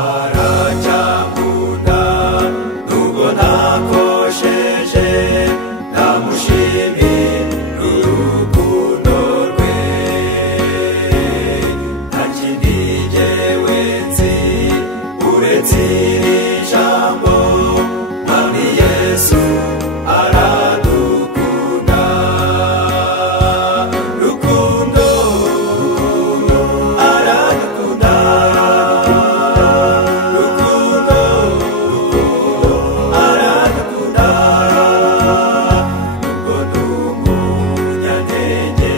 aracyakunda nubwo nakosheje ndamushimira urukundo rwe nta kindi jyewe nzi uretse iri jambo mwami Yesu aradukunda rukundo aradukunda rukundo aradukunda nubwo ndi umunyantege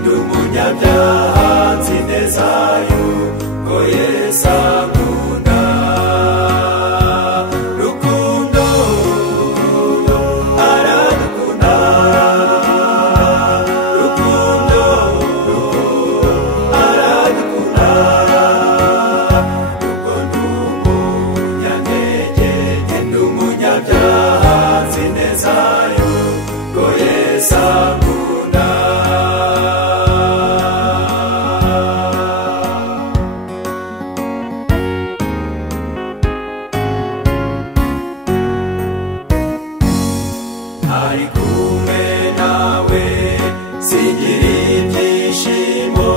ndi umunyabyaha nzi neza yuko Yesu ankunda rukundo aradukunda rukundo aradukunda nubwo ndi umunyantege ndi umunyabyaha nzi neza yuko Yesu ankunda ari kumwe nawe singira ibyishimo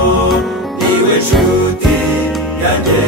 niwe nshuti yanjye